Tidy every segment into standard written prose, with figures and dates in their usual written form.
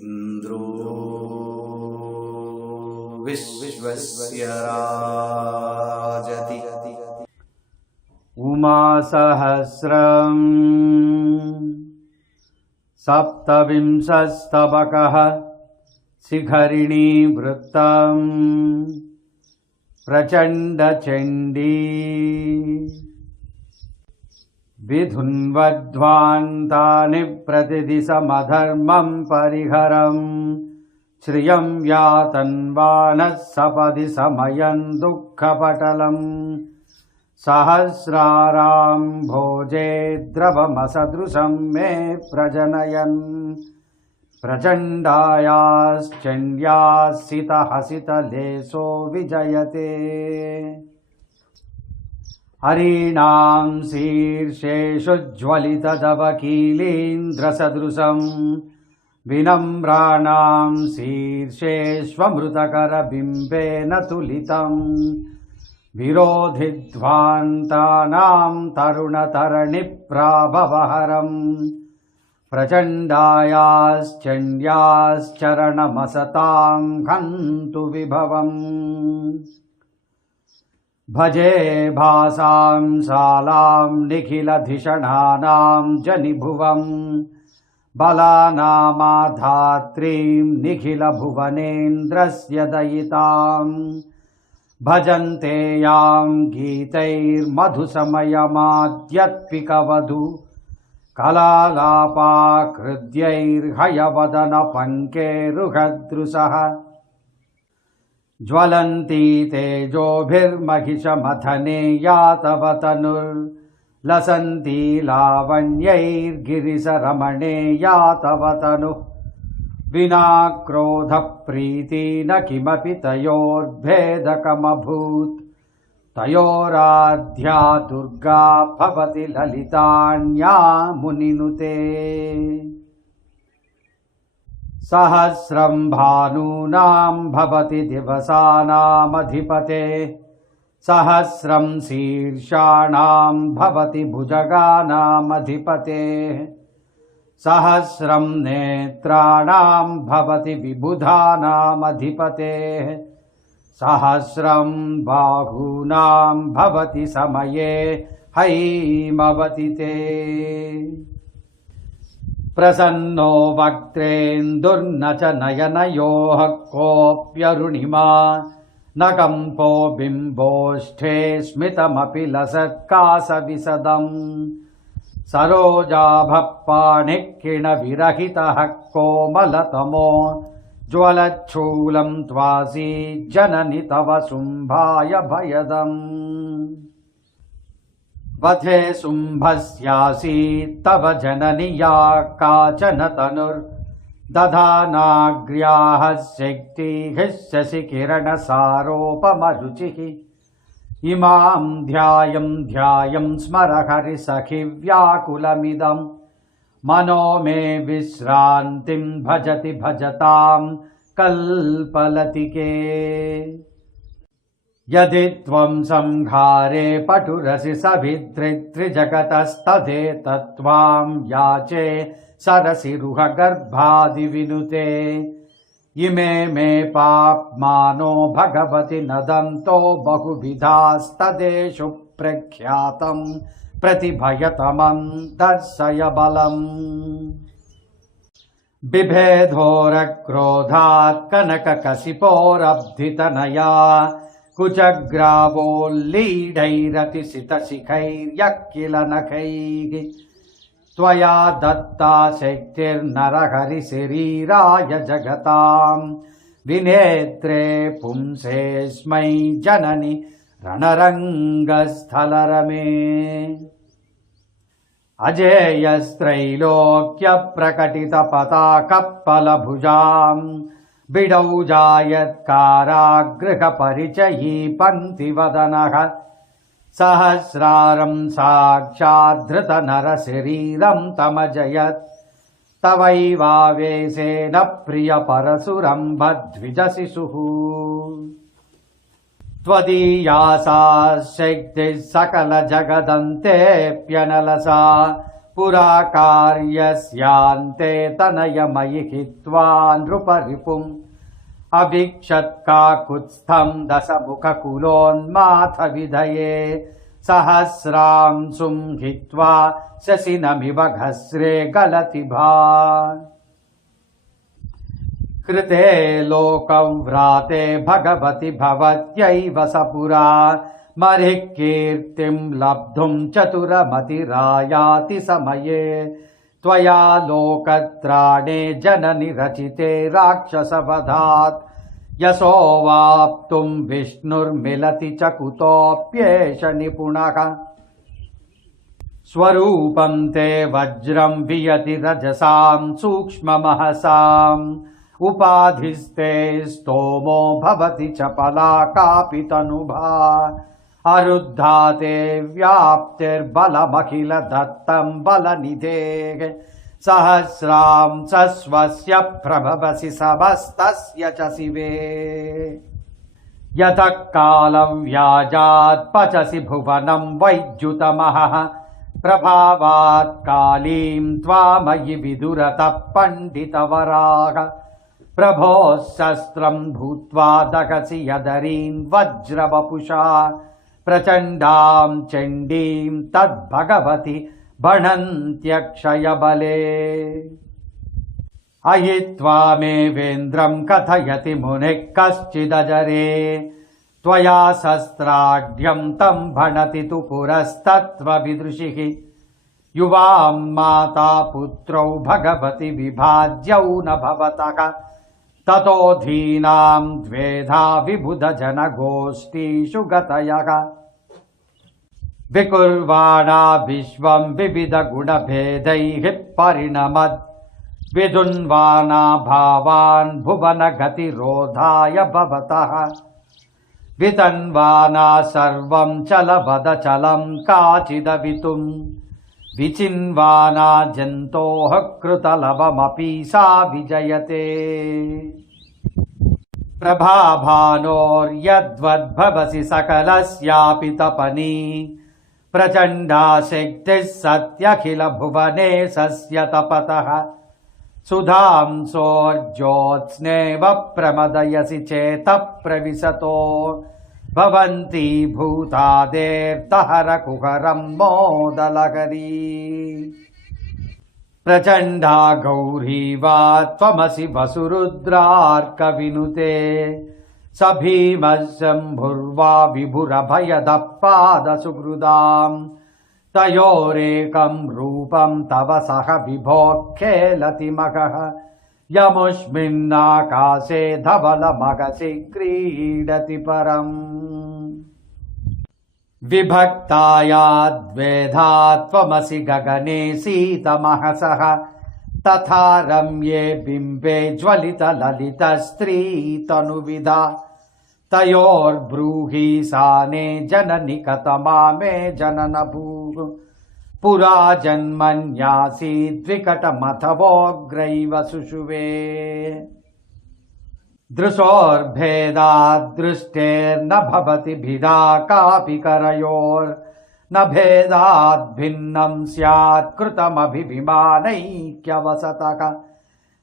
इन्द्रो विश्वस्य राजति उमासहस्रम् सप्तविंशस्तबकः शिखरिणी वृत्तम् प्रचण्डचण्डी विधुन्वध्वान्तानि प्रतिदिशमधर्मं परिहरम् श्रियं यातन्वानः सपदि समयं दुःखपटलम् सहस्रारां भोजे द्रवमसदृशं मे प्रजनयन् प्रचण्डायाश्चण्ड्यासितहसितलेशो विजयते हरीणां शीर्षेषु ज्वलितदवकीलीन्द्रसदृशम् विनम्राणां शीर्षेष्वमृतकरबिम्बेन तुलितम् विरोधिध्वान्तानां तरुणतरणिप्राभवहरम् प्रचण्डायाश्चण्ड्याश्चरणमसतां हन्तु विभवम् भजे भासां शालां निखिलधिषणानां जनिभुवम् बलानामाधात्रीं निखिलभुवनेन्द्रस्य दयिताम् भजन्ते यां गीतैर्मधुसमयमाद्यत्पिकवधू कलालापाकृद्यैर्हयवदनपङ्केरुहदृशः ज्वलन्ती तेजोभिर्महिषमथने या तव तनुर्लसन्ती लावण्यैर्गिरिशरमणे या तव तनुः विना क्रोधप्रीति न किमपि तयोर्भेदकमभूत् तयोराध्या दुर्गा भवति ललितान्या मुनिनुते सहस्रं भानूनां भवति दिवसानामधिपते सहस्रं शीर्षाणां भवति भुजगानामधिपते सहस्रं नेत्राणां भवति विबुधानामधिपतेः सहस्रं बाहूनां भवति समये हैमवति ते प्रसन्नो वक्त्रेन्दुर्न च नयनयोः कोऽप्यरुणिमा न कम्पो बिम्बोष्ठे स्मितमपि लसत्कासविशदम् सरोजाभपाणिः किणविरहितः कोमलतमो ज्वलच्छूलं त्वासी जननि तव शुम्भाय भयदम् वधे शुम्भस्यासीत् तव जननि या काचन तनुर्दधानाग्र्याः शक्तिः शशिकिरणसारोपमरुचिः इमां ध्यायं स्मर हरिसखि व्याकुलमिदं मनो मे विश्रान्तिं भजति भजतां कल्पलतिके यदि त्वं संहारे पटुरसि सभिद्रित्रिजगतस्तथेतत्त्वां याचे सरसि रुहगर्भादिविनुते इमे मे पाप्मानो भगवति नदन्तो बहुविधास्तदेषु प्रख्यातं प्रतिभयतमं दर्शय बलम् बिभेदोरक्रोधात् कनककशिपोरब्धितनया कुचग्रावोल्लीढैरतिसितशिखैर्यक्किलनखैः त्वया दत्ता शक्तिर्नरहरिशरीराय जगतां विनेत्रे पुंसेऽस्मै जननि रणरङ्गस्थलरमे अजेयस्त्रैलोक्यप्रकटितपताकप्पलभुजां बिडौजायत्कारागृहपरिचयी पङ्क्तिवदनः सहस्रारं साक्षाद्धृतनरशरीरं तमजयत् तवैवावेशेन प्रियपरशुरम्भद्विजशिशुः त्वदीया सा शक्तिः सकलजगदन्तेऽप्यनलसा पुरा कार्यस्यान्ते तनयमयि हित्वा नृपरिपुम् अभिक्षत्काकुत्स्थं दशमुखकुलोन्माथ विधये सहस्रांशुं हित्वा शशिनमिव घस्रे गलति भान् कृते लोकं व्राते भगवति भवत्यैव स पुरा मरिः कीर्तिं लब्धुं चतुरमतिरायाति समये त्वया लोकत्राणे जननि रचिते राक्षसवधात् यशोवाप्तुं विष्णुर्मिलति च कुतोऽप्येष निपुणः स्वरूपं ते वज्रं वियति रजसां सूक्ष्ममहसाम् उपाधिस्ते स्तोमो भवति चपला कापि तनुभा अरुद्धा ते व्याप्तिर्बलमखिल दत्तं बलनिधेः सहस्रांशस्वस्य प्रभवसि समस्तस्य च शिवे यतः कालं व्याजात् पचसि भुवनं वैद्युतमहः प्रभावात् कालीं त्वामयि विदुरतः पण्डितवराः प्रभोः शस्त्रं भूत्वा दगसि यदरीं वज्रवपुषा प्रचण्डां चण्डीं तद्भगवति भणन्त्यक्षयबले अयि त्वामेवेन्द्रं कथयति मुनिः कश्चिदजरे त्वया शस्त्राढ्यं तं भणति तु पुरस्तत्त्वविदृशिः युवां माता पुत्रौ भगवति विभाज्यौ न भवतः ततोऽधीनां द्वेधा विबुधजनगोष्ठीषु गतयः विकुर्वाणा विश्वं विविधगुणभेदैः परिणमत् विदुन्वाना भावान् भुवनगतिरोधाय भवतः वितन्वाना सर्वं चलवदचलं काचिदवितुम् विचिन्वाना जन्तोः कृतलवमपि सा विजयते प्रभाभानोर्यद्वद्भवसि सकलस्यापि तपनी प्रचण्डा शक्तिः सत्यखिलभुवने सस्य तपतः सुधांसोर्ज्योत्स्नेव प्रमदयसि चेतः प्रविशतो भवन्ति भूतादेर्तहरकुहरं मोदलहरी प्रचण्डा गौरी वा त्वमसि वसुरुद्रार्कविनुते स भीमः शम्भुर्वा विभुरभयदपादसुहृदाम् तयोरेकं रूपं तव सह विभो खेलति मघः यमुष्मिन्नाकाशे धवलमगसि क्रीडति परम् विभक्ताया द्वेधा त्वमसि गगने शीतमहसः तथा रम्ये बिम्बे ज्वलितललितस्त्रीतनुविधा तयोर्ब्रूहि साने जननि कतमा मे जननभूः पुरा जन्मन्यासीद्विकटमथवोऽग्रैव सुषुवे दृशोर्भेदाद्दृष्टेर्न भवति भिदा कापि करयोर्न भेदाद्भिन्नं स्यात् कृतमभिविमानैक्यवसतः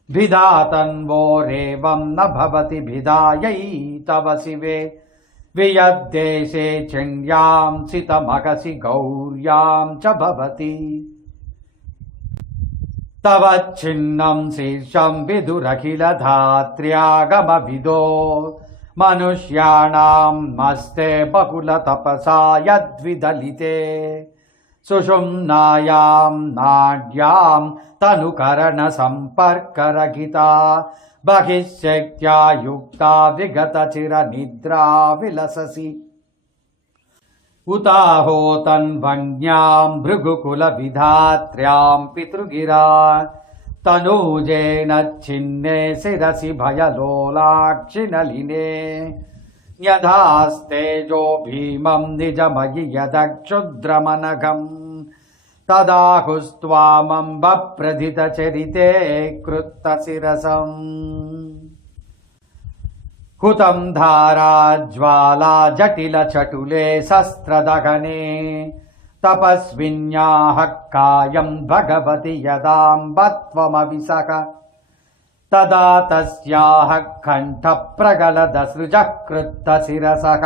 भिदा तन्वोरेवं न भवति भिदायै तव शिवे वियद्देशे चिण्यां सितमगसि गौर्यां च भवति तव छिन्नं शीर्षं विदुरखिलधात्र्यागमविदो मनुष्याणां मस्ते बहुलतपसा यद्विदलिते सुषुम्नायां नाड्यां तनुकरणसम्पर्करहिता बहिःशक्त्या युक्ता विगतचिरनिद्रा विलससि उताहो तन्वण्यां भृगुकुलविधात्र्यां पितृगिरा तनूजेन छिन्ने शिरसि भयलोलाक्षि नलिने न्यधास्तेजो भीमं निजमयि यदक्षुद्रमनघम् तदाहुस्त्वामम्बप्रथितचरिते कृत्तशिरसम् हुतं धाराज्वाला जटिलचटुले शस्त्रदहने तपस्विन्याः कायं भगवति यदाम्बत्वमविसः तदा तस्याः कण्ठप्रगलदसृजः कृत्तशिरसः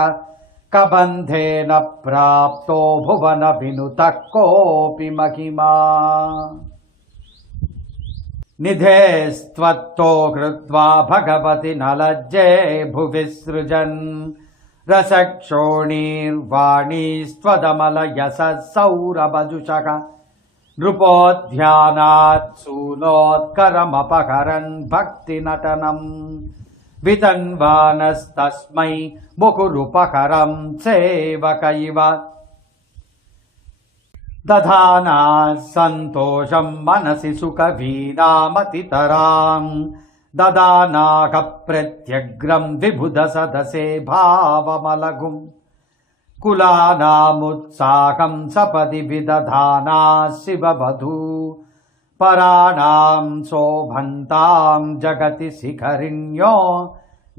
कबन्धेन प्राप्तो भुवन विनुतः कोऽपि महिमा निधेस्त्वत्तो कृत्वा भगवति न लज्जे भुवि सृजन् रसक्षोणीर्वाणीस्त्वदमलयसः सौरभजुषः नृपोऽध्यानात् सूनोत्करमपहरन् भक्तिनटनम् वितन्वानस्तस्मै मुकुरुपहरं सेवक इव दधानाः सन्तोषं मनसि सुखवीनामतितराम् ददानाः प्रत्यग्रं विबुधसदसे भावमलघुम् कुलानामुत्साहं सपदि विदधानाः शिववधू पराणां शोभन्तां जगति शिखरिण्यो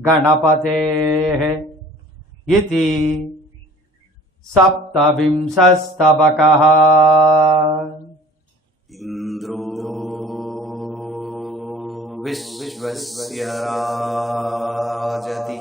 गणपतेः इति सप्तविंशस्तबकः इन्द्रो विश्वस्य राजति